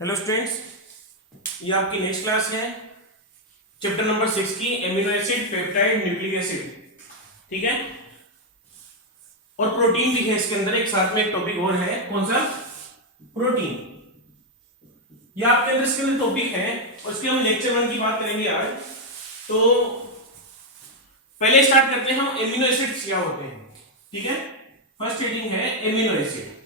Hello students, ये आपकी next class है चैप्टर नंबर 6 की amino acid, peptide, nucleic acid. ठीक है। और प्रोटीन भी है इसके अंदर, एक साथ में एक टॉपिक और है। कौन सा? प्रोटीन। ये आपके अंदर इसके अंदर टॉपिक है और इसके हम लेक्चर 1 की बात करेंगे आज। तो पहले स्टार्ट करते हैं हम एमिनो एसिड्स क्या होते हैं। ठीक है। फर्स्ट हेडिंग है एमिनो एसिड।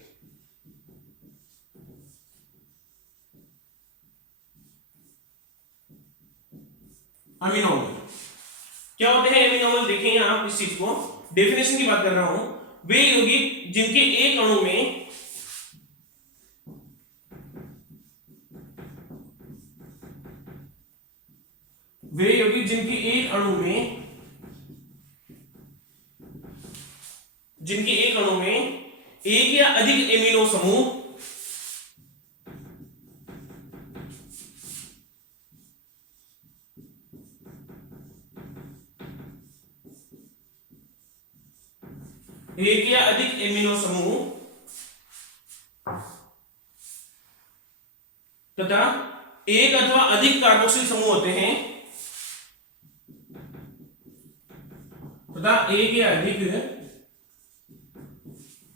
अमीनोमर क्या होते हैं? एमिनोमर देखें आप इस चीज को, डेफिनेशन की बात कर रहा हूं। वे यौगिक जिनके एक अणु में जिनके एक अणु में एक या अधिक एमिनो समूह तथा एक अथवा अधिक कार्बोक्सिल समूह होते हैं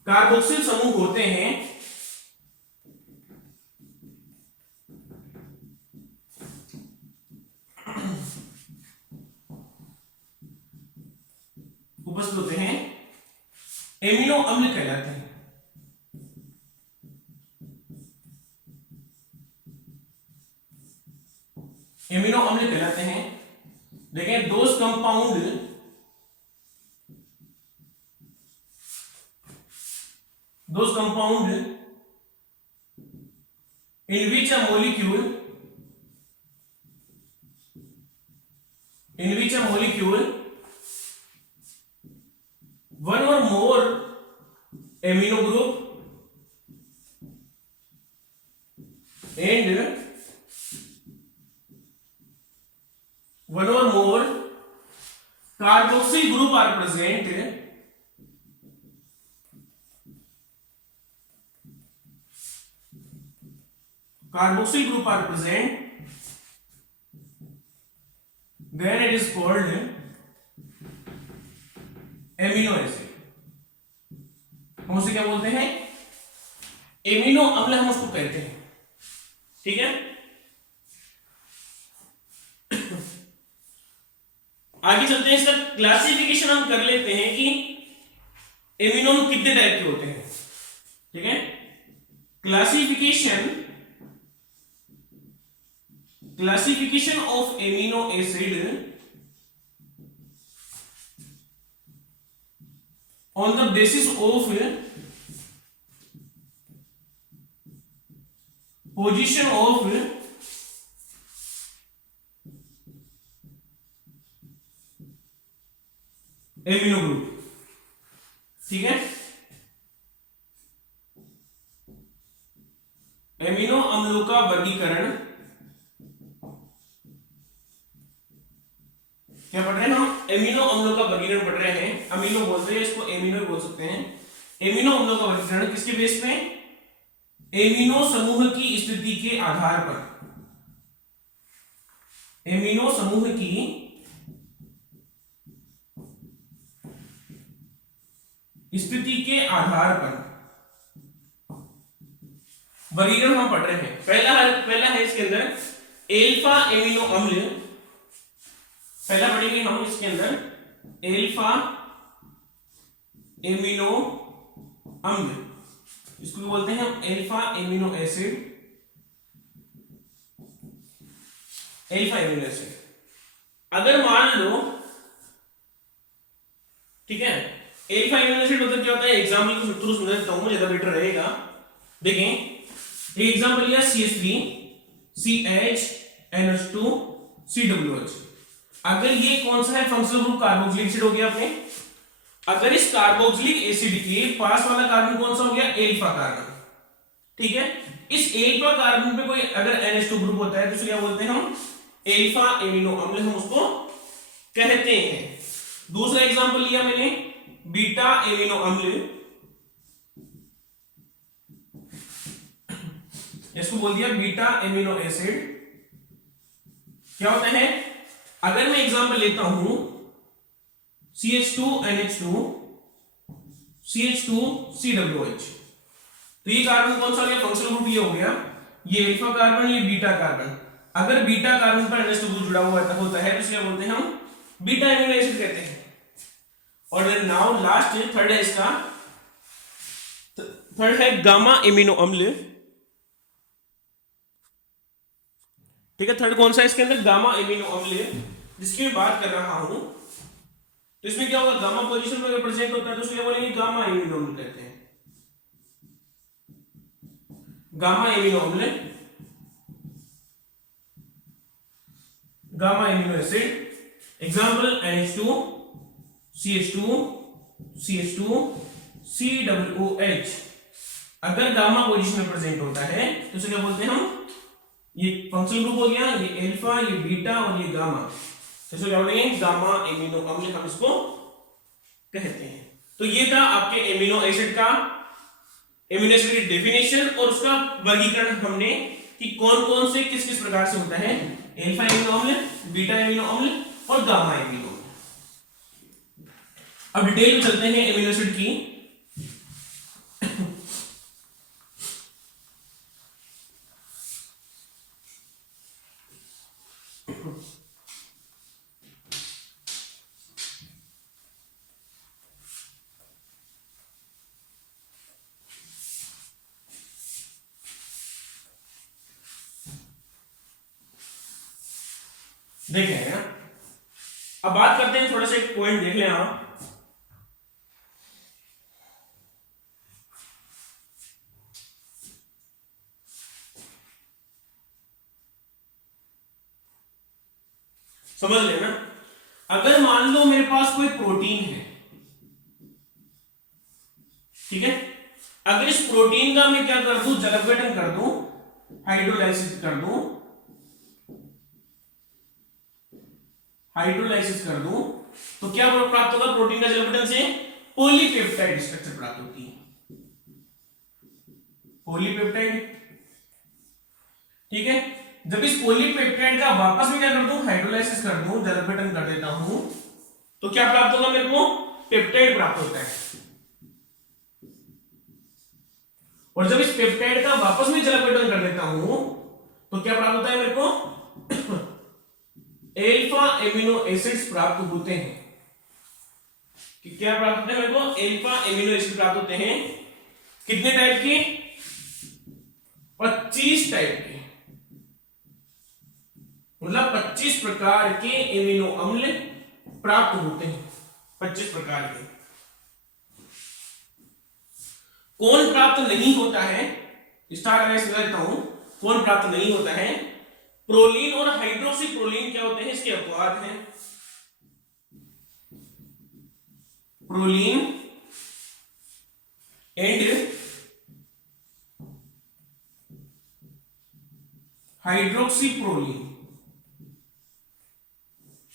कार्बोक्सिल समूह होते हैं उपस्थित होते हैं, एमिनो अम्ल कहलाते हैं। एमिनो अम्ल कहलाते हैं। देखें, those compound in which a molecule one or more amino group and one or more carboxyl group are present, then it is called amino acid. हम उसे क्या बोलते हैं? एमिनो अम्ल हम उसको कहते हैं। ठीक है। आगे चलते हैं, इसका क्लासिफिकेशन हम कर लेते हैं कि एमिनो कितने टाइप के होते हैं। ठीक है। Classification of amino acid on the basis of position of amino group. ठीक है। एमिनो अम्लों का वर्गीकरण क्या पढ़ रहे हैं हम? एमिनो अम्लों का वर्गीकरण पढ़ रहे हैं। अमीनो बोलते हैं इसको, एमिनो बोल सकते हैं। एमिनो अम्लों का वर्गीकरण किसके बेस पे? एमिनो समूह की स्थिति के आधार पर। एमिनो समूह की स्थिति के आधार पर वर्गीकरण हम पढ़ रहे हैं। पहला है इसके अंदर एल्फा एमिनो अम्ल। पहला पढ़ेंगे हम इसके अंदर एल्फा एमिनो अम्ल, इसको बोलते हैं हम एल्फा एमिनो एसिड। अगर मान लो, ठीक है, एल्फा एमिनो एसिड मतलब क्या होता है? एग्जाम्पल को थ्रू समझ देता हूं, ज्यादा बेटर रहेगा। देखें, एक एग्जाम्पल लिया CH3 CH NH2 CWH। अगर ये कौन सा है? फंक्शनल ग्रुप कार्बोक्सिलिक एसिड हो गया अपने। अगर इस कार्बोक्सिलिक एसिड के पास वाला कार्बन कौन सा हो गया? Alpha carbon. ठीक है। इस एल्फा कार्बन पे कोई अगर NH2 ग्रुप होता है तो उसे क्या बोलते हैं हम? एल्फा एमिनो अम्ल हम उसको कहते हैं। दूसरा एग्जांपल लिया मैंने बीटा एमिनो अम्ल। इसको बोल दिया बीटा एमिनो एसिड। क्या होता है, अगर मैं एग्जांपल लेता हूं CH2NH2 CH2COOH, तो ये कार्बन कौन सा हो गया, फंक्शनल ग्रुप ये हो गया, ये अल्फा कार्बन, ये बीटा कार्बन। अगर बीटा कार्बन पर NH2 ग्रुप जुड़ा हुआ होता है तो इसे बोलते हैं हम बीटा एमिनो एसिड कहते हैं। और नाउ लास्ट थर्ड है इसका, थर्ड है गामा एमिनो अम्ल। ठीक है, थर्ड कौन सा है इसके अंदर, गामा एमिनो अम्ल, जिसकी मैं बात कर रहा हूं। तो इसमें क्या होगा, गामा पोजीशन में रिप्रेजेंट होता है तो उसको बोलेंगे गामा एमिनो अम्ल कहते हैं, गामा एमिनो अम्ल, gamma amino acid. Example NH2 CH2 CH2 COOH। अगर गामा पोजीशन में प्रेजेंट होता है तो उसे क्या बोलते हैं हम, ये फंक्शनल ग्रुप हो गया, ये अल्फा, ये बीटा और ये गामा, तो इसे क्या बोलेंगे, गामा एमिनो अम्ल हम इसको कहते हैं। तो ये था आपके एमिनो एसिड का, एमिनो एसिड की डेफिनेशन और उसका वर्गीकरण हमने कि कौन कौन से किस किस प्रकार से होता है, अल्फा एमिनो अम्ल, बीटा एमिनो अम्ल और गामा एमिनो अम्ल। अब डिटेल में चलते हैं एमिनो एसिड की। देखें ना, अब बात करते हैं, थोड़ा सा एक पॉइंट देख लें आप। समझ लेना, अगर मान लो मेरे पास कोई प्रोटीन है, ठीक है, अगर इस प्रोटीन का मैं क्या कर दूं, जलपघटन कर दूं, हाइड्रोलाइसिस कर दूं, हाइड्रोलाइसिस कर दूं, तो क्या प्राप्त होगा, प्रोटीन का जलपघटन से पॉलीपेप्टाइड स्ट्रक्चर प्राप्त होती है, पॉलीपेप्टाइड। ठीक है, जब इस पॉलीपेप्टाइड का वापस में क्या कर दूं, हाइड्रोलाइसिस कर दूं, जलपघटन कर देता हूं, तो क्या प्राप्त होगा, मेरे को पेप्टाइड प्राप्त होता है। और जब इस पेप्टाइड का वापस में जलपघटन कर देता हूं तो क्या प्राप्त होता है मेरे को, अल्फा एमिनो एसिड्स प्राप्त होते हैं। कि क्या प्राप्त होते हैं मेरे को, अल्फा एमिनो एसिड प्राप्त होते हैं। कितने टाइप के, 25 टाइप के, मतलब 25 प्रकार के एमिनो अम्ल प्राप्त होते हैं, 25 प्रकार के। कौन प्राप्त नहीं होता है, स्टार अनाइज करता हूं, कौन प्राप्त नहीं होता है, प्रोलीन और हाइड्रोक्सी प्रोलीन क्या होते हैं, इसके अपवाद हैं। प्रोलीन एंड हाइड्रोक्सी प्रोलीन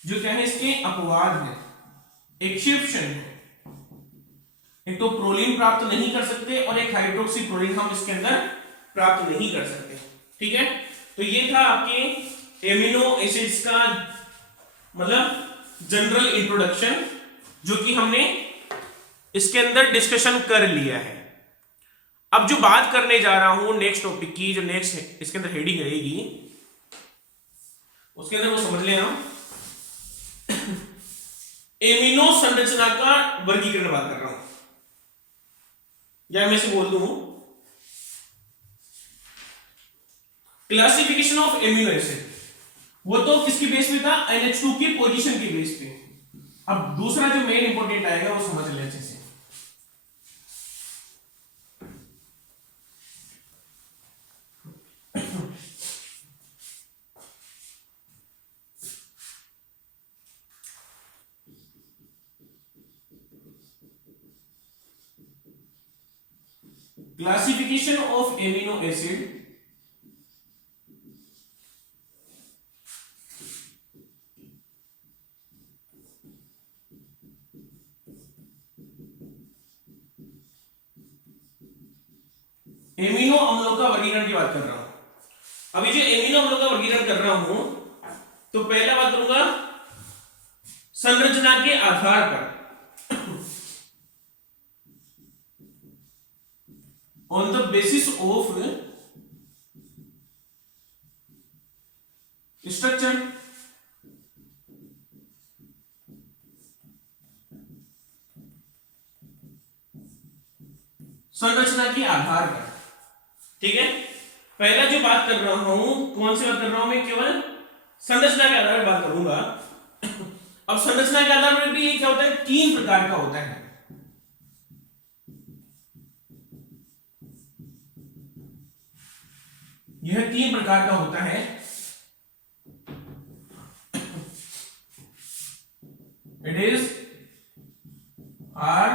जो क्या है, इसके अपवाद है, एक्सेप्शन है। एक तो प्रोलीन प्राप्त नहीं कर सकते और एक हाइड्रोक्सी प्रोलीन हम इसके अंदर प्राप्त नहीं कर सकते। ठीक है, तो ये था आपके एमिनो एसिड्स का मतलब जनरल इंट्रोडक्शन, जो कि हमने इसके अंदर डिस्कशन कर लिया है। अब जो बात करने जा रहा हूं नेक्स्ट टॉपिक की, जो नेक्स्ट इसके अंदर हेडिंग रहेगी, उसके अंदर वो समझ लें हम एमिनो संरचना का वर्गीकरण बात कर रहा हूं, या मैं से बोल दूं क्लासिफिकेशन ऑफ एमिनो एसिड। वो तो किसकी बेस पे था, NH2 की पोजीशन की बेस पे। अब दूसरा जो मेन इंपॉर्टेंट आएगा वो समझ ले अच्छे से। Classification of amino acid amino अम्लों का वर्गीकरण की बात कर रहा हूं। अभी जो एमिनो अम्लों का वर्गीकरण कर रहा हूं, तो पहला बात करूंगा संरचना के आधार पर, on the basis of structure. संरचना के आधार पर, ठीक है। पहला जो बात कर रहा हूं, कौन सी बात कर रहा हूं मैं, केवल संरचना के आधार पर बात करूंगा। अब संरचना के आधार पर भी क्या होता है, 3 प्रकार का होता है। यह 3 प्रकार का होता है। इट इज आर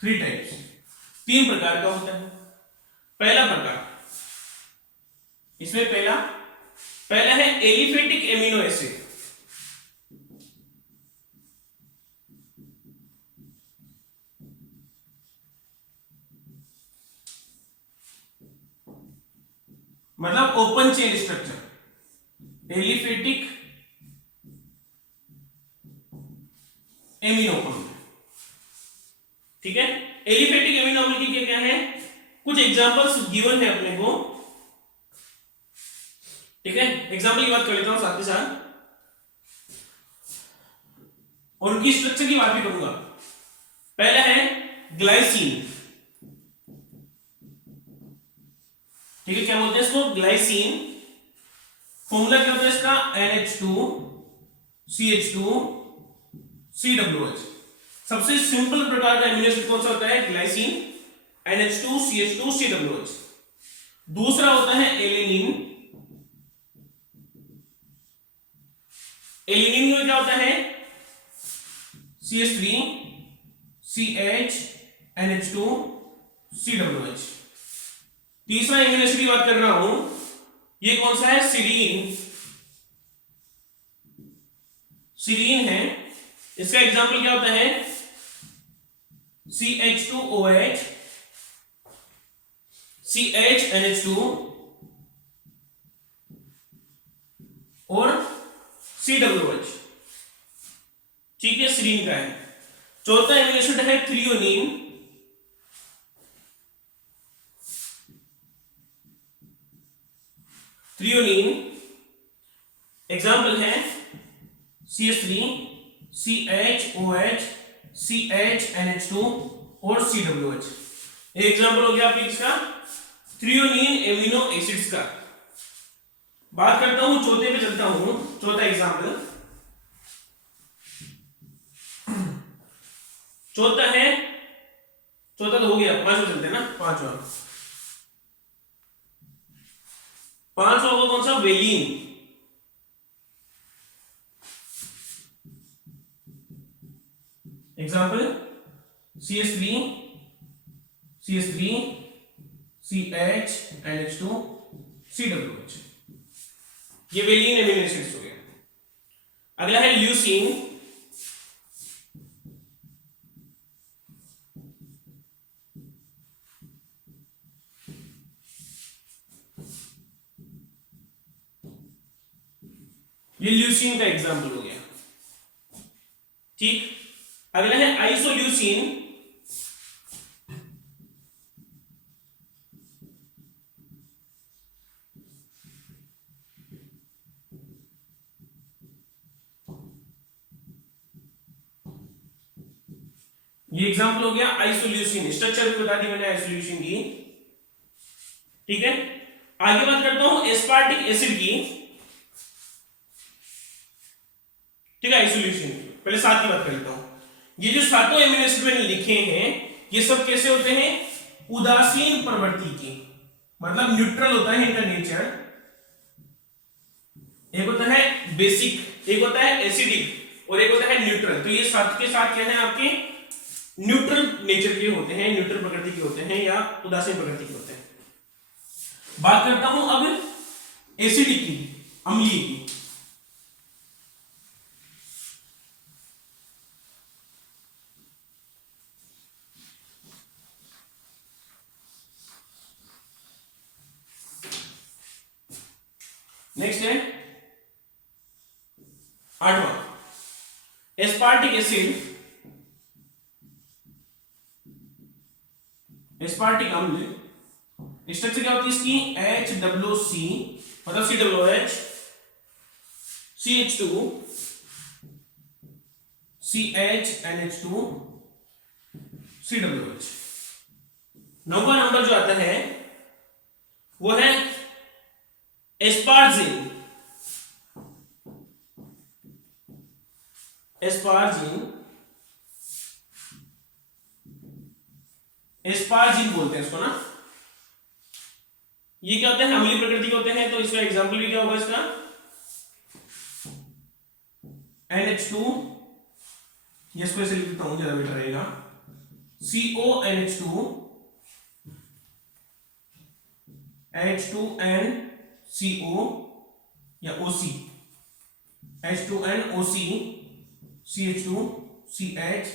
3 टाइप्स, 3 प्रकार का होता है। पहला प्रकार, इसमें पहला है एलिफेटिक एमिनो एसिड। मतलब open chain structure, aliphatic amino अम्ल, ठीक है। एलिफेटिक एमिनो अम्ल की क्या क्या है, कुछ एग्जांपल्स गिवन है अपने को, ठीक है। एग्जांपल की बात कर लेता हूं साथ के साथ, और उनकी स्ट्रक्चर की बात भी करूंगा। पहला है ग्लाइसिन, ठीक है। क्या बोलते हैं इसको, ग्लाइसिन। फॉर्मूला क्या होता है इसका, NH2 CH2 COOH। सबसे सिंपल प्रकार का एमिनो एसिड कौन सा होता है, ग्लाइसिन, NH2 CH2 COOH। दूसरा होता है एलेनिन। एलेनिन में क्या होता है, CH3 CH NH2 COOH। तीसरा एमिनो एसिड की बात कर रहा हूं, ये कौन सा है, सीरीन। सीरीन है, इसका एग्जांपल क्या होता है, CH2OH CHNH2 और COOH, ठीक है, सीरीन का है। चौथा एमिनो एसिड है थ्रियोनिन। थ्रियोनिन एग्जाम्पल है CH3 CHOH CHNH2 और COOH। ये एग्जाम्पल हो गया आपकी इसका थ्रियोनिन एमिनो एसिड्स का। बात करता हूं, चौथे पे चलता हूं, चौथा एग्जाम्पल। चौथा तो हो गया, पांचवा चलते हैं ना, पांचवा होगा कौन सा, valine. Example CH3 CH NH2 COOH, ये वेलिन एमिनो एसिड्स हो गया। अगला है ल्यूसीन। ये ल्यूसीन का एग्जाम्पल हो गया, ठीक। अगला है आइसोल्यूसिन। ये एग्जाम्पल हो गया आइसोल्यूसिन, स्ट्रक्चर भी बता दी मैंने आइसोल्यूसिन की, ठीक है। आगे बात करता हूं एस्पार्टिक एसिड की, ठीक है। आइसोल्यूसिन पहले सात की बात कर लेता हूं। ये जो सातों एमिनो एसिड मैंने लिखे हैं, ये सब कैसे होते हैं, उदासीन प्रवृत्ति के, मतलब न्यूट्रल होता है इनका नेचर। एक होता है बेसिक, एक होता है एसिडिक और एक होता है न्यूट्रल। तो ये सात के साथ क्या है, आपके न्यूट्रल नेचर के होते हैं, न्यूट्रल प्रकृति के होते हैं या उदासीन प्रकृति के होते हैं। बात करता हूं अब एसिडिक की, अम्लीय की। नेक्स्ट है 8वां, एस्पार्टिक एसिड, एस्पार्टिक अम्ल, स्ट्रक्चर क्या होती है इसकी, HWC मतलब COOH, CH2, CHNH2, COOH। 9वां number जो आता है वो है एस्पार्जिन, एस्पार्जिन, एस्पार्जिन बोलते हैं इसको ना। ये क्या होते हैं, अम्लीय प्रकृति के होते हैं, तो इसका एग्जांपल भी क्या होगा इसका, NH2, इसको ऐसे लिख देता हूं ज्यादा बेटर रहेगा, CONH2, H2NCO या OC, H2NOC, CH2, CH,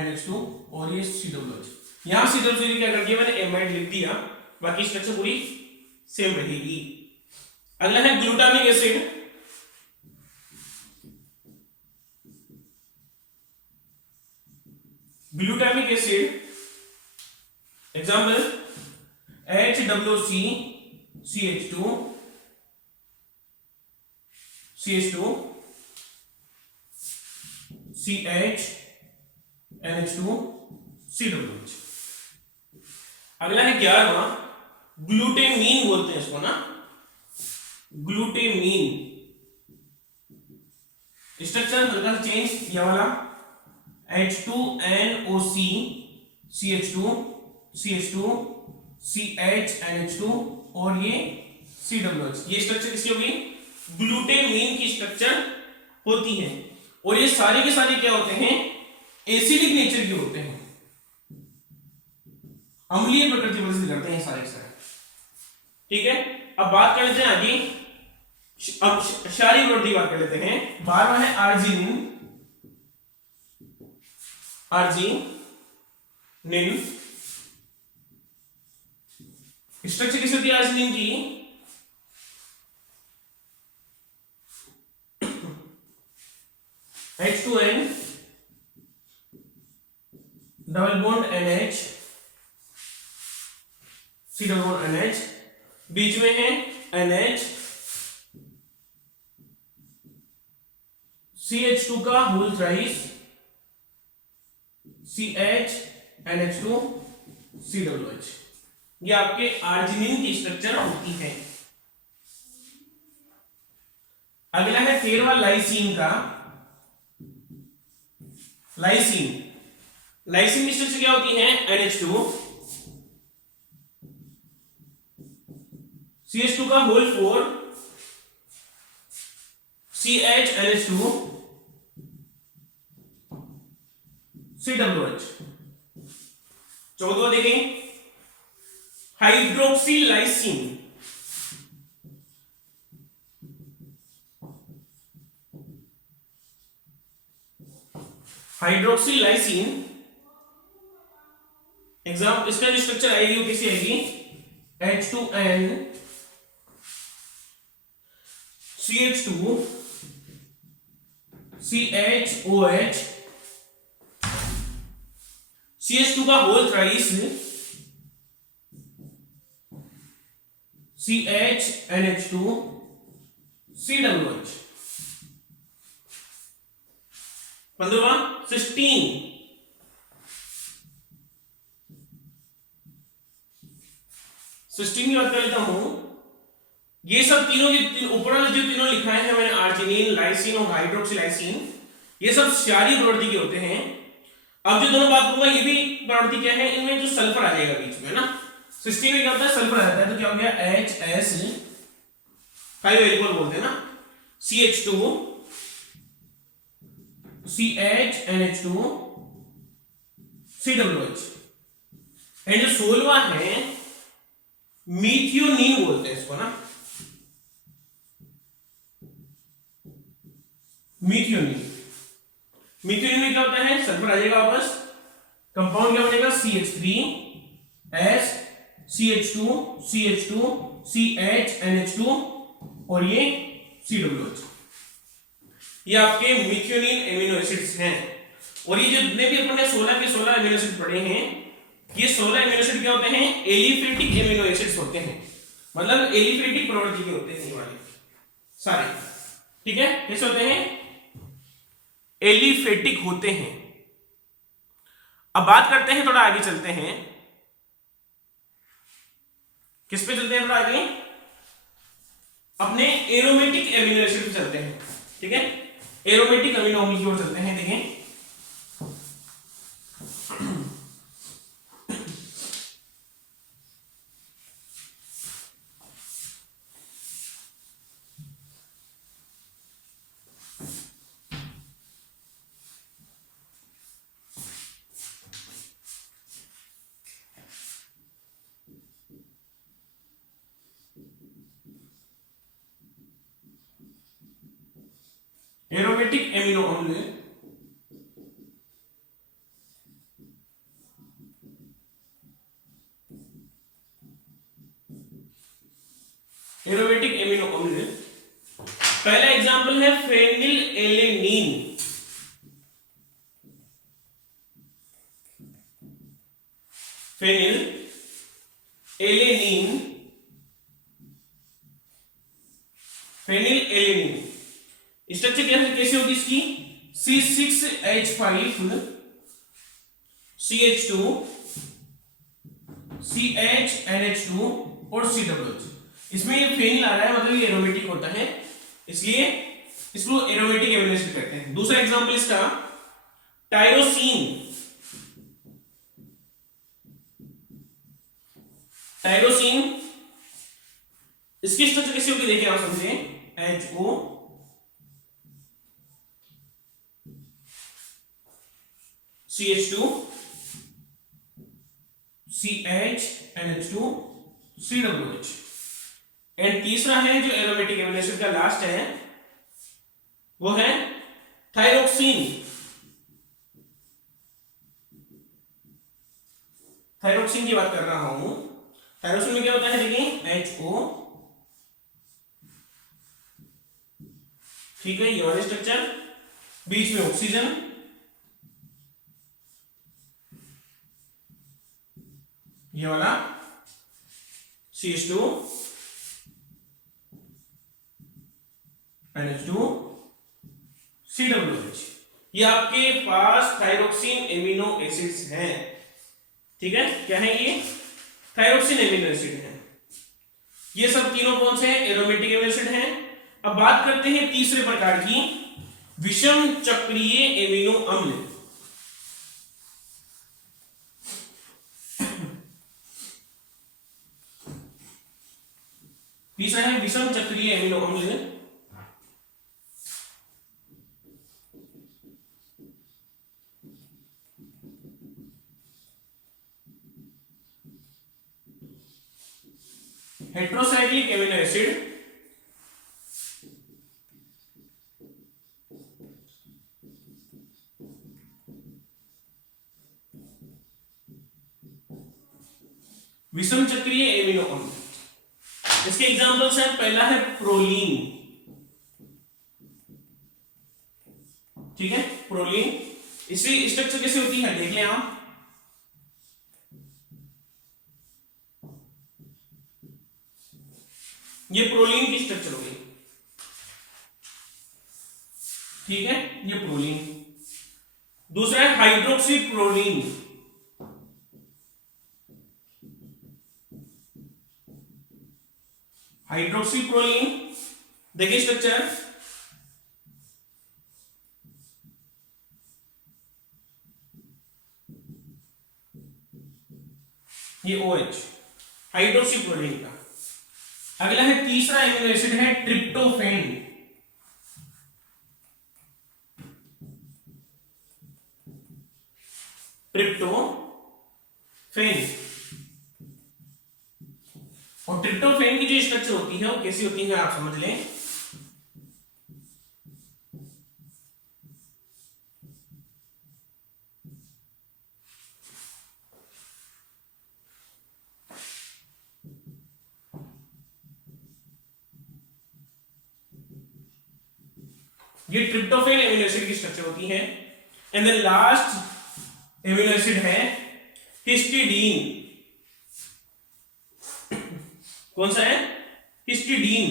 NH2 और ये COOH। यहां COOH क्या कर दिया मैंने, एमाइड लिख दिया, बाकी स्ट्रक्चर पूरी सेम रहेगी। अगला है glutamic acid, glutamic acid example HWC, CH2, CH2, CH, NH2, COOH। अगला है 11वां, ग्लूटेमीन बोलते हैं इसको ना, ग्लूटेमीन, स्ट्रक्चर हल्का सा चेंज, ये वाला H2NOC, CH2, CH2, CHNH2 और ये COOH। ये स्ट्रक्चर किसकी होगी, ग्लूटेमीन की स्ट्रक्चर होती है। और ये सारे के सारे क्या होते हैं, एसिडिक नेचर के होते हैं, अम्लीय प्रकृति प्रदर्शित करते हैं सारे के सारे। ठीक है, अब बात कर लेते हैं आगे, अब क्षारीय प्रवृत्ति बात कर लेते हैं। 12वां है आर्जिनिन, आर्जिनिन, स्ट्रक्चर किस होती है आर्जिनिन की, H2N double bond NH, C double bond NH, बीच में है NH, CH2 का whole thrice, CH, NH2, COOH। ये आपके आर्जिनिन की स्ट्रक्चर होती है। अगला है 13वां लाइसीन का, लाइसीन, लाइसीन की स्ट्रक्चर क्या होती है, NH2, CH2 का होल 4, CH, NH2, COOH। 14वां देखें, hydroxy lysine, hydroxy lysine exam, इसका जो स्ट्रक्चर आएगी वो कैसी आएगी, H2N, CH2, CHOH, CH2 का whole thrice, CH, NH2, COOH। 15वां सिस्टीन, सिस्टीन की बात कर लेता हूं। ये सब तीनों के ऊपर वाले जो तीनों लिखाए हैं मैंने, आर्जिनिन, लाइसिन और हाइड्रोक्सीलाइसिन, ये सब क्षारीय प्रवृत्ति के होते हैं। अब जो दोनों बात करूंगा ये भी प्रवृत्ति क्या है, इनमें जो सल्फर आ जाएगा बीच में ना, सिस्टीन में क्या होता है, सल्फर आ जाता है, तो क्या हो गया, HS, 5 एल्कोहल बोलते हैं ना, CH2, CH, NH2, COOH। And जो 16वां है मीथियोनिन बोलते हैं इसको ना, मीथियोनिन। मीथियोनिन में क्या होता है, सल्फर आ जाएगा वापस, कंपाउंड क्या बनेगा, CH3S, CH2, CH2, CH, NH2, और ये COOH। ये आपके मिथ्योनिन एमिनो एसिड्स हैं। और ये जितने भी अपन ने 16 के 16 एमिनो एसिड पढ़े हैं, ये 16 एमिनो एसिड क्या होते हैं? एलिफेटिक एमिनो एसिड्स होते हैं, मतलब एलिफेटिक प्रवृत्ति के होते हैं ये वाले सारे। ठीक है, कैसे होते हैं? एलिफेटिक होते हैं। अब बात करते हैं, थोड़ा आगे चलते हैं। किस पे चलते हैं? थोड़ा आगे अपने एरोमेटिक एमिनो एसिड पे चलते हैं। ठीक है, एरोमेटिक अमीनो एसिड की ओर चलते हैं। देखें, एरोमेटिक एमिनो अम्ल एरोमेटिक एमिनो अम्ल, पहला एग्जांपल है phenylalanine. Phenylalanine, phenylalanine structure कैसे होगी इसकी? C6H5 CH2 CHNH2 और COOH। इसमें ये फेनिल आ रहा है, मतलब ये एरोमेटिक होता है, इसलिए इसको एरोमेटिक एमिनो एसिड कहते हैं। दूसरा एग्जांपल इसका टायरोसिन। टायरोसिन इसकी स्ट्रक्चर कैसी होगी? देखिए आप समझे, HO CH2 CHNH2 COOH। And तीसरा है जो एरोमेटिक एमिनो एसिड का लास्ट है, वो है थायरोक्सिन। थायरोक्सिन की बात कर रहा हूं। थायरोक्सिन में क्या होता है? देखिए HO, ठीक है, ये वाला स्ट्रक्चर, बीच में ऑक्सीजन, ये वाला CH2 NH2 COOH। ये आपके पास थायरोक्सिन एमिनो एसिड्स हैं। ठीक है, क्या है ये? थायरोक्सिन एमिनो एसिड है। ये सब तीनों कौन से हैं? एरोमेटिक एमिनो एसिड हैं। अब बात करते हैं तीसरे प्रकार की, विषम चक्रीय एमिनो अम्ल। तीसरा है विषम चक्रीय एमिनो अम्ल। हेट्रोसाइक्लिक एमिनो एसिड, विषम चक्रीय एमिनो अम्ल। इसके एग्जांपल्स हैं, पहला है प्रोलीन। ठीक है, प्रोलीन, इसकी स्ट्रक्चर कैसे होती है देख लें आप। ये प्रोलीन की स्ट्रक्चर हो गई। ठीक है, ये प्रोलीन। दूसरा है हाइड्रोक्सी प्रोलीन। हाइड्रोक्सी प्रोलीन, देखिए स्ट्रक्चर, ये OH, हाइड्रोक्सी प्रोलीन का। अगला है तीसरा एमिनो एसिड है ट्रिप्टोफैन। ट्रिप्टोफैन, और ट्रिप्टोफैन की जो स्ट्रक्चर होती है वो कैसी होती है आप समझ लें। ये ट्रिप्टोफैन एमिनो एसिड की स्ट्रक्चर होती है। And then last amino acid है हिस्टिडीन। कौन सा है? हिस्टिडीन।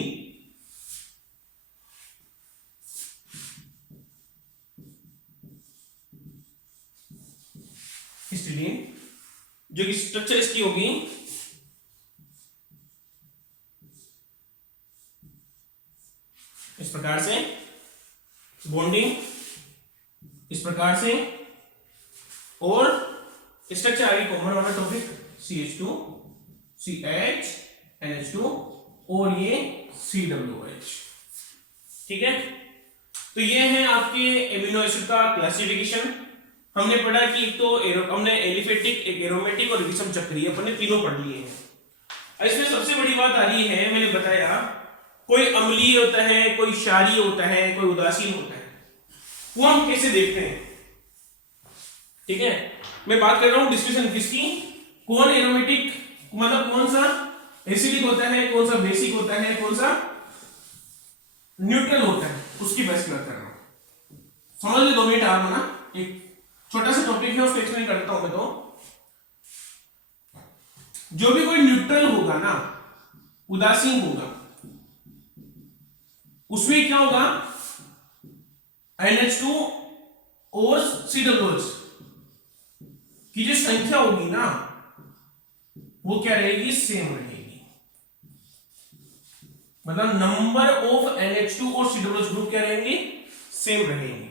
हिस्टिडीन जो कि स्ट्रक्चर इसकी होगी इस प्रकार से, बॉन्डिंग इस प्रकार से, और स्ट्रक्चर आगे कॉमन वाला टॉपिक CH2 CH NH2 और ये COOH। ठीक है, तो ये है आपके एमिनो एसिड का क्लासिफिकेशन। हमने पढ़ा कि एक तो हमने एलिफेटिक, एक एरोमेटिक और विषम चक्रीय, अपन ने तीनों पढ़ लिए हैं। इसमें सबसे बड़ी बात आ रही है, मैंने बताया कोई अम्लीय होता है, कोई क्षारीय होता है, कोई उदासीन होता है, वो हम कैसे देखते हैं। ठीक है, मैं बात कर रहा हूं डिस्कशन किसकी, कौन एरोमेटिक मतलब कौन सा एसिडिक होता है, कौन सा बेसिक होता है, कौन सा न्यूट्रल होता है, उसकी बात कर रहा हूं। समझ लो 2 मिनट आप ना, एक छोटा सा टॉपिक है उसको एक्सप्लेन करता हूं मैं। तो जो भी कोई न्यूट्रल होगा ना, उदासीन होगा, उसमें क्या होगा, NH2 और COOH की जो संख्या होगी ना, वो क्या रहेगी, सेम रहेगी। मतलब नंबर ऑफ NH2 और COOH ग्रुप क्या रहेंगे, सेम रहेंगे,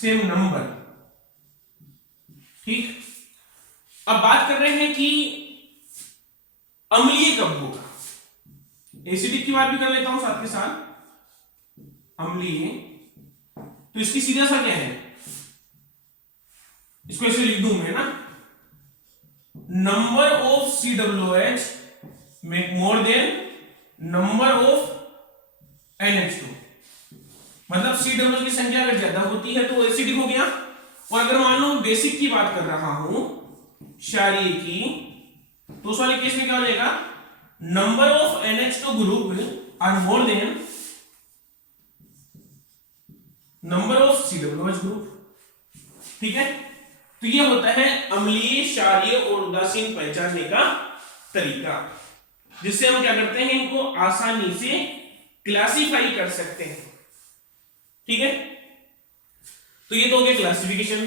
सेम नंबर। ठीक, अब बात कर रहे हैं कि अम्लीय कब होगा। एसिडिक की बात भी कर लेता हूं साथ के साथ, अम्लीय। तो इसकी सीधा सा क्या है, इसको ऐसे लिख दूं मैं ना, number of COOH more than number of NH2। मतलब COOH की संख्या अगर ज्यादा होती है तो वो एसिडिक हो गया, और अगर मान लो बेसिक की बात कर रहा हूं, क्षारीय की, तो उस वाले केस में क्या हो जाएगा, number of NH2 group are more than number of COOH group. ठीक है, तो ये होता है अम्लीय, क्षारीय और उदासीन पहचानने का तरीका, जिससे हम क्या करते हैं, इनको आसानी से क्लासिफाई कर सकते हैं। ठीक है, तो ये तो हो गया क्लासिफिकेशन।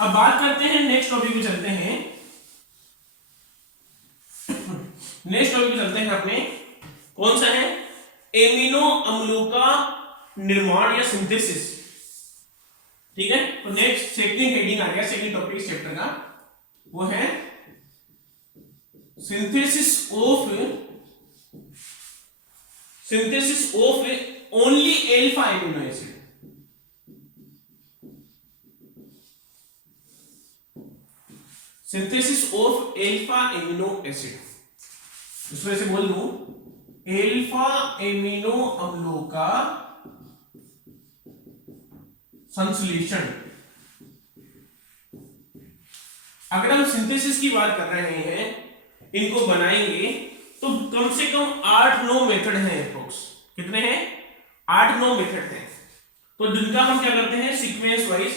अब बात करते हैं नेक्स्ट टॉपिक पे चलते हैं। नेक्स्ट टॉपिक पे चलते हैं अपने, कौन सा है, एमिनो अम्लों का निर्माण या सिंथेसिस। ठीक है, तो नेक्स्ट सेकंड हेडिंग आ गया, सेकंड टॉपिक इस चैप्टर का, वो है synthesis of only alpha amino acid. Synthesis of alpha amino acid, इसको ऐसे बोल दूं, एल्फा एमिनो अम्लों का संश्लेषण। अगर हम सिंथेसिस की बात कर रहे हैं, इनको बनाएंगे, तो कम से कम 8-9 मेथड हैं अप्रोक्स। कितने हैं, 8-9 मेथड हैं। तो जिनका हम क्या करते हैं, सीक्वेंस वाइज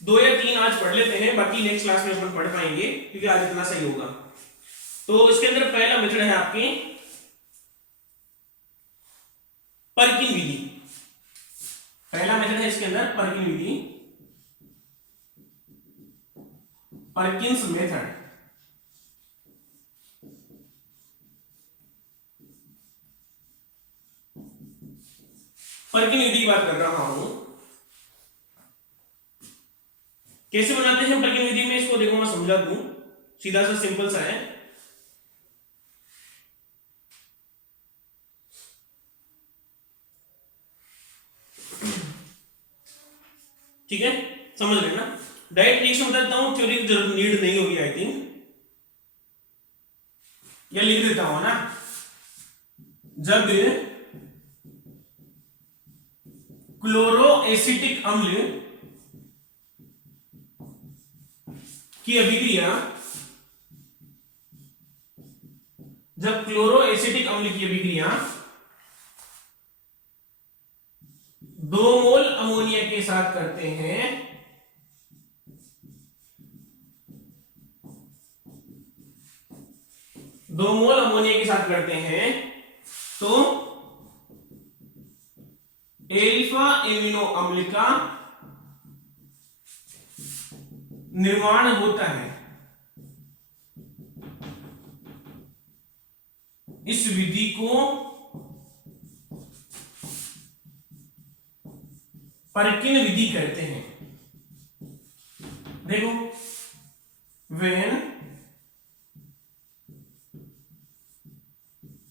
2 या 3 आज पढ़ लेते हैं, बाकी नेक्स्ट क्लास में अपन पढ़ पाएंगे, क्योंकि आज इतना सही होगा। तो इसके अंदर पहला मेथड है आपकी पर्किन विधि। पहला मेथड है इसके अंदर पर्किन विधि, पर्किंस मेथड। पर्किन विधि की बात कर रहा हूं। कैसे बनाते हैं पर्किन विधि में, इसको देखो मैं समझा दूं, सीधा सा सिंपल सा है। ठीक है, समझ लेना, डायरेक्ट रिएक्शन बताता हूं, थ्योरी की जरूरत नीड नहीं होगी आई थिंक, या लिख देता हूं ना। जब क्लोरोएसिटिक अम्ल की अभिक्रिया, जब क्लोरोएसिटिक अम्ल की अभिक्रिया 2 मोल अमोनिया के साथ करते हैं, दो मोल अमोनिया के साथ करते हैं तो एल्फा एमिनो अम्ल का निर्माण होता है। इस विधि को परकिन विधि कहते हैं। देखो, when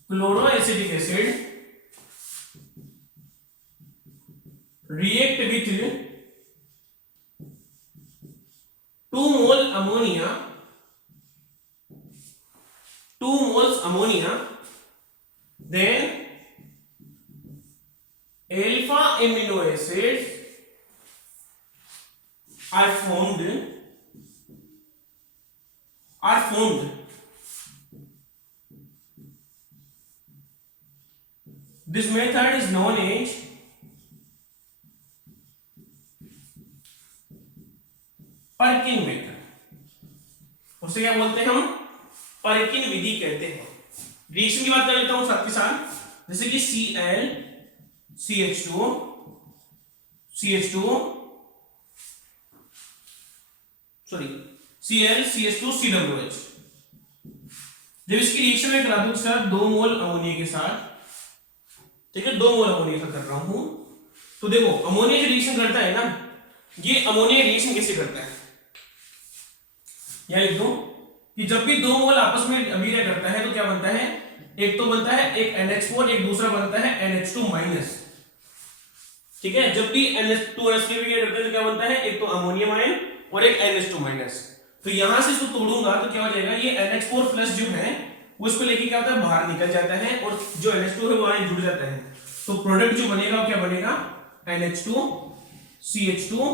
chloroacetic acid react with 2 mole ammonia, 2 moles ammonia, then alpha amino acids are formed. This method is known as परकिन method. उसे क्या बोलते हैं हम? परकिन विधि कहते हैं। रिएक्शन की बात कर लेता हूं साथ के साथ, जैसे कि Cl CH2 Cl CH2 COH। जब इसकी रिएक्शन में करा दूं सर 2 मोल अमोनिया के साथ, ठीक है, 2 मोल अमोनिया के साथ कर रहा हूं, तो देखो अमोनिया जो रिएक्शन करता है ना, ये अमोनिया रिएक्शन कैसे करता है, यह लिख दो कि जब भी 2 मोल आपस में अभिक्रिया करता है तो क्या बनता है, एक तो बनता है एक NH4, एक दूसरा बनता है NH2-। ठीक है, जब भी NH2NH3 अभिक्रिया करते हैं तो क्या बनता है, एक तो अमोनियम आयन और एक NH2-। तो यहां से इसको तोड़ूंगा तो क्या हो जाएगा, ये NH4+ जो है वो इसको लेके क्या होता है, बाहर निकल जाता है और जो NH2 है वो आयन जुड़ जाता है। तो प्रोडक्ट जो बनेगा वो क्या बनेगा, NH2 CH2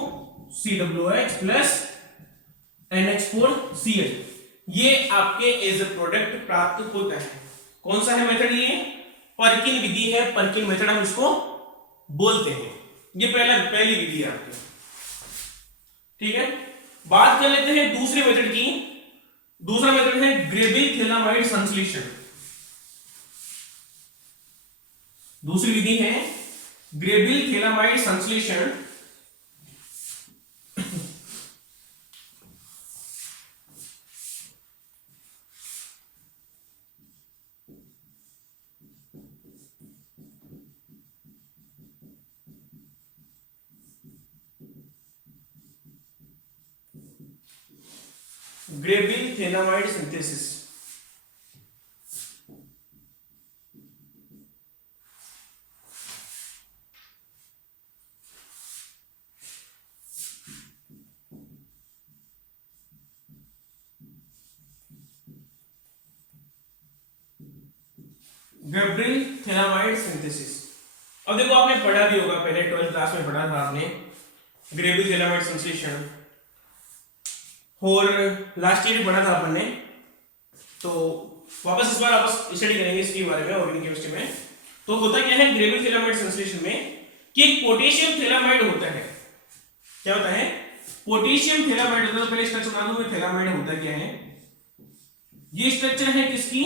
COH plus NH4Cl। ये आपके एज ए प्रोडक्ट प्राप्त होता है। कौन सा है मेथड, ये परकिन विधि है, परकिन मेथड हम इसको बोलते हैं। ये पहली विधि है आपकी। ठीक है, बात कर लेते हैं दूसरे मेथड की। दूसरा मेथड है ग्रेबिल थैलामाइड संश्लेषण। दूसरी विधि है ग्रेबिल थैलामाइड संश्लेषण। ग्रेबिल थैलामाइड सिंथेसिस। ग्रेबिल phthalimide synthesis. अब देखो, आपने पढ़ा भी होगा, पहले 12th क्लास में पढ़ा था आपने ग्रेबिल थैलामाइड संश्लेषण, और लास्ट ईयर पढ़ा था अपन ने। तो वापस इस बार वापस स्टडी करेंगे इसके बारे में ऑर्गेनिक केमिस्ट्री में। तो होता क्या है ग्रेबिल थैलामाइड संश्लेषण में कि एक पोटेशियम थैलामाइड होता है। क्या होता है, पोटेशियम थैलामाइड होता है। तो पहले स्ट्रक्चर बना दूं मैं, थैलामाइड होता क्या है। ये स्ट्रक्चर है किसकी,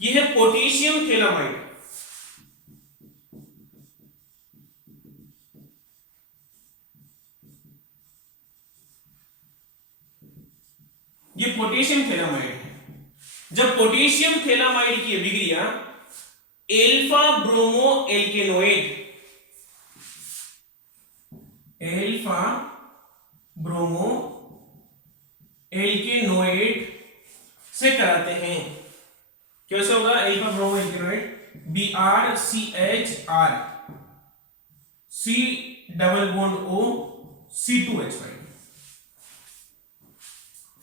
ये है पोटेशियम थैलामाइड। ये पोटेशियम थैलामाइड है। जब पोटेशियम थैलामाइड की अभिक्रिया alpha bromo alkanoate, alpha bromo alkanoate से कराते हैं, कैसे होगा, alpha bromo alkanoate BrCHR C double bond O C2H5।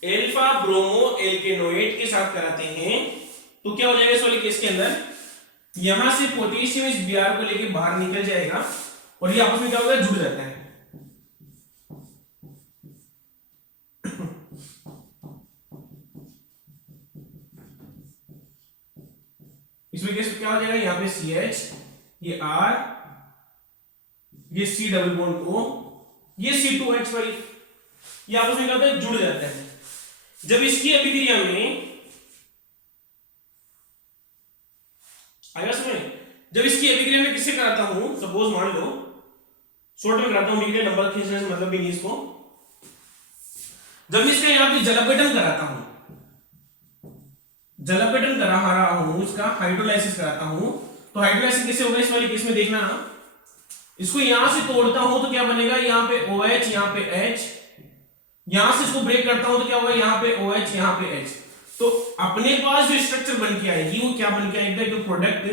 Alpha bromo alkanoate के साथ कराते हैं तो क्या हो जाएगा इस वाले केस के अंदर, यहां से पोटेशियम इस Br को लेके बाहर निकल जाएगा और ये आपस में क्या होगा, जुड़ जाता है। इसमें केस क्या हो जाएगा, यहाँ पे CH, ये R, ये C डबल बॉन्ड O, ये C2H5, ये आपस में क्या होता है, जुड़ जाते हैं। जब इसकी अभिक्रिया में आएगा समझ, जब इसकी अभिक्रिया में किससे कराता हूं, सपोज मान लो शॉर्ट में कराता हूं, अभिक्रिया नंबर खींचने से मतलब भी नहीं इसको, जब इसका यहां पे जलापटन कराता हूं, जलापटन करा रहा हूं, इसका हाइड्रोलाइसिस कराता हूं, तो हाइड्रोलाइसिस कैसे होगा इस वाले केस में देखना, इसको यहां से तोड़ता हूं तो क्या बनेगा, यहां पे OH, यहां पे H, यहां से इसको ब्रेक करता हूं तो क्या होगा, यहां पे OH, यहां पे H, तो अपने पास जो स्ट्रक्चर बन के आएगी वो क्या बन के आएगा, जो प्रोडक्ट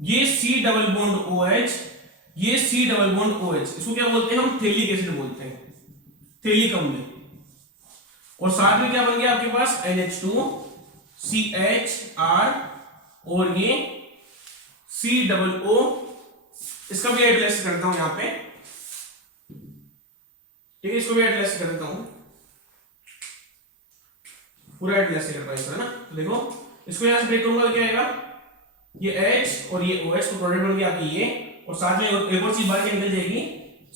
ये C डबल बॉन्ड OH, ये C डबल बॉन्ड OH, इसको क्या बोलते हैं हम, थैलिक एसिड बोलते हैं, थैलिक अम्ल, और साथ में क्या बन गया आपके पास NH2 CHR और ये C डबल O, इसका भी हाइड्रोलाइसिस करता हूं यहां पे, ठीक है, इसको भी हाइड्रोलाइसिस कर देता हूं, पूरा हाइड्रोलाइसिस करता हूं इसका, है ना। तो देखो इसको यहां से ब्रेक करूंगा तो क्या आएगा, ये H और ये OH को प्रोडक्ट बन गया आपकी ये, और साथ में एक और चीज बाहर क्या निकल जाएगी,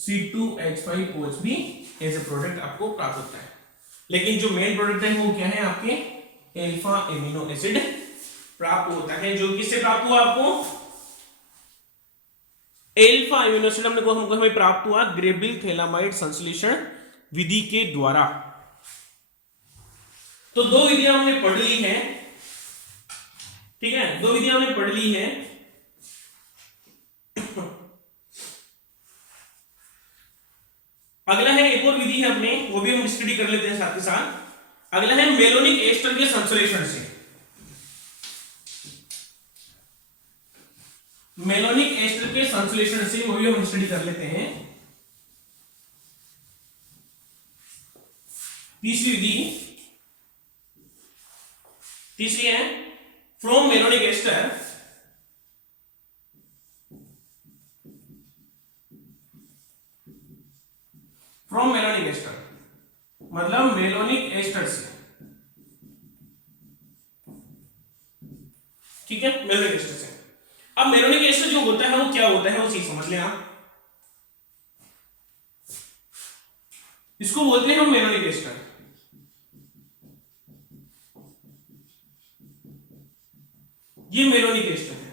C2H5OH भी एज ए प्रोडक्ट आपको प्राप्त होता है। लेकिन जो मेन प्रोडक्ट है वो क्या है, आपके अल्फा एमिनो एसिड प्राप्त होता है, जो किससे प्राप्त हुआ आपको, अल्फा एमिनो एसिड हमको हमें प्राप्त हुआ ग्रेबिल थैलामाइड संश्लेषण विधि के द्वारा। तो दो विधियां हमने पढ़ ली है, ठीक है, दो विधियां हमने पढ़ ली है। अगला है एक और विधि है अपने, वो भी हम स्टडी कर लेते हैं साथ ही साथ। अगला है मेलोनिक एस्टर के संश्लेषण से, मेलोनिक एस्टर के संश्लेषण से वो भी हम स्टडी कर लेते हैं। तीसरी विधि, तीसरी है from malonic ester from malonic ester, मतलब मेलोनिक एस्टर से, ठीक है, मेलोनिक एस्टर से। अब मेलोनिक एस्टर जो होता है वो क्या होता है, वो चीज समझ लें आप, इसको बोलते हैं हम मेलोनिक एस्टर। ये मेलोनिक एस्टर है,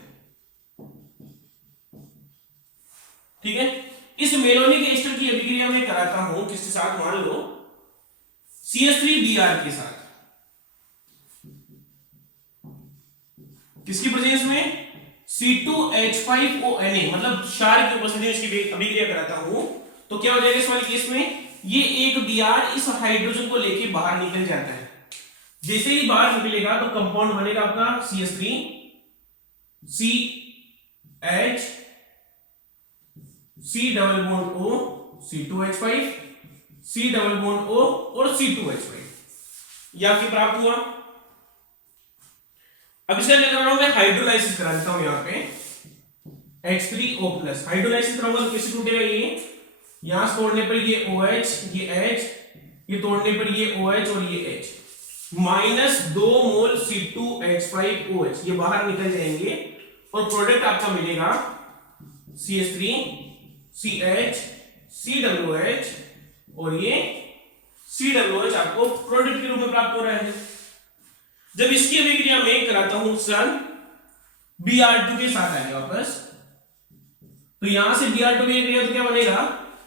ठीक है। इस मेलोनिक एस्टर की अभिक्रिया में कराता हूं किसके साथ, मान लो CH3Br के साथ, किसकी प्रेजेंस में, C2H5ONa, मतलब क्षार की उपस्थिति में इसकी अभिक्रिया कराता हूं तो क्या हो जाएगा इस वाले केस में, ये एक Br इस हाइड्रोजन को लेके बाहर निकल जाता है। जैसे ही बाहर निकलेगा तो कंपाउंड बनेगा आपका CH3 CH C double bond O C2H5 C double bond O और C2H5, ये आपके प्राप्त हुआ। अब इसका क्या कर रहा हूं मैं, हाइड्रोलाइसिस करा देता हूं यहां पे H3O+, हाइड्रोलाइसिस कराऊंगा तो कैसे टूटेगा, ये यहां से तोड़ने पर ये OH, ये H, ये तोड़ने पर ये OH और ये H, -2 मोल C2H5OH ये बाहर निकल जाएंगे और प्रोडक्ट आपका मिलेगा CH3 CH COOH और ये COOH आपको प्रोडक्ट के रूप में प्राप्त हो रहा है। जब इसकी अभिक्रिया में कराता हूं सन Br2 के साथ आएगा वापस, तो यहां से Br2 की अभिक्रिया तो क्या बनेगा,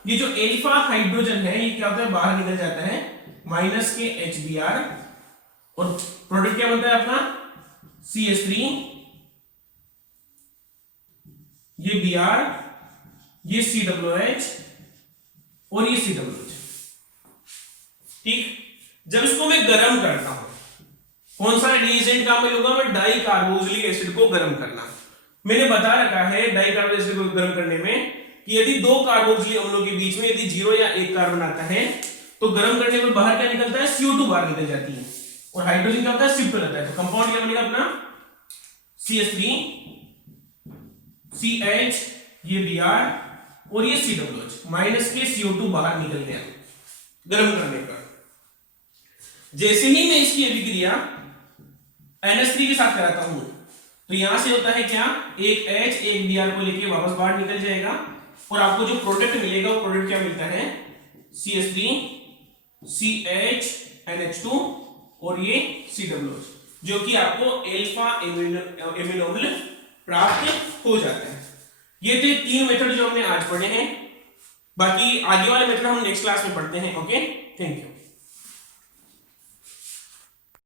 ये जो अल्फा हाइड्रोजन है ये क्या होता है, बाहर निकल जाता है, माइनस के HBr, और प्रोडक्ट क्या बनता है अपना CH3, ये Br, ये COOH और ये COOH, ठीक। जब इसको मैं गर्म करता हूं, कौन सा रिएजेंट काम में लूंगा मैं, डाई कार्बोक्सिलिक एसिड को गर्म करना। मैंने बता रखा है डाई कार्बोक्सिलिक एसिड को गर्म करने में कि यदि दो कार्बोक्सिलिक अम्लों के बीच में यदि 0 या 1 कार्बन आता है तो गर्म करने पर बाहर क्या निकलता है, CO2 बाहर निकल जाती है और हाइड्रोजन क्या होता है, शिफ्ट हो जाता है। तो कंपाउंड क्या बनेगा अपना CH3 CH, ये Br और ये COOH, माइनस के CO2 बाहर निकल गया गर्म करने पर। जैसे ही मैं इसकी अभिक्रिया NH3 के साथ कराता हूं तो यहां से होता है क्या, एक H एक Br को लेके वापस बाहर निकल जाएगा और आपको जो प्रोडक्ट मिलेगा वो प्रोडक्ट क्या मिलता है, CH3 CH NH2 और ये COOH, जो कि आपको अल्फा एमिनोल प्राप्त हो जाता है। ये थे 3 मेथड जो हमने आज पढ़े हैं, बाकी आगे वाले मेथड हम नेक्स्ट क्लास में पढ़ते हैं। Okay, thank you.